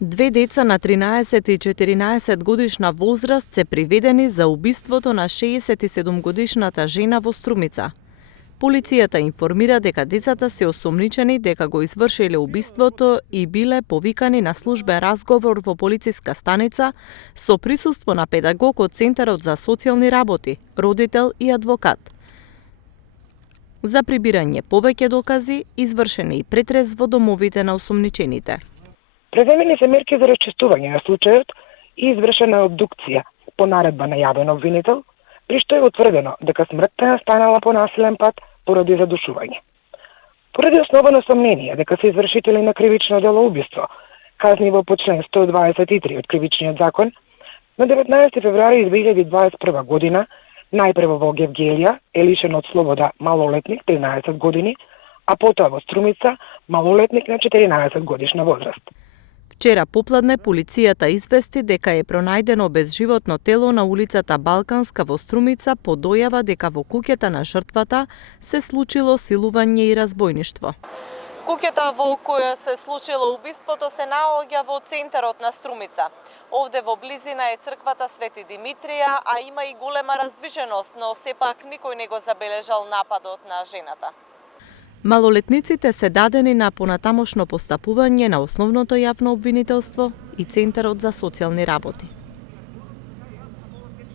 Две деца на 13 и 14 годишна возраст се приведени за убиството на 67 годишната жена во Струмица. Полицијата информира дека децата се осомничени дека го извршиле убиството и биле повикани на службен разговор во полициска станица со присуство на педагог од Центарот за социјални работи, родител и адвокат. За прибирање повеќе докази, извршен е и претрес во домовите на осомничените. Преземени се мерки за расчистување на случајот и извршена обдукција по наредба на јавен обвинител, при што е утврдено дека смртта е станала по насилен пат поради задушување. Поради основано сомнение дека се извршители на кривично дело убиство, казниво по член 123 од Кривичниот закон, на 19 февруари 2021 година најпрво во Гевгелија е лишен од слобода малолетник 13 години, а потоа во Струмица малолетник на 14 годишна возраст. Вчера попладне полицијата извести дека е пронајдено безживотно тело на улицата Балканска во Струмица по дојава дека во куќата на жртвата се случило силување и разбојништво. Куќата во која се случило убиството се наоѓа во центарот на Струмица. Овде во близина е црквата Свети Димитрија, а има и голема раздвиженост, но сепак никој не го забележал нападот на жената. Малолетниците се дадени на понатамошно постапување на Основното јавно обвинителство и Центарот за социјални работи.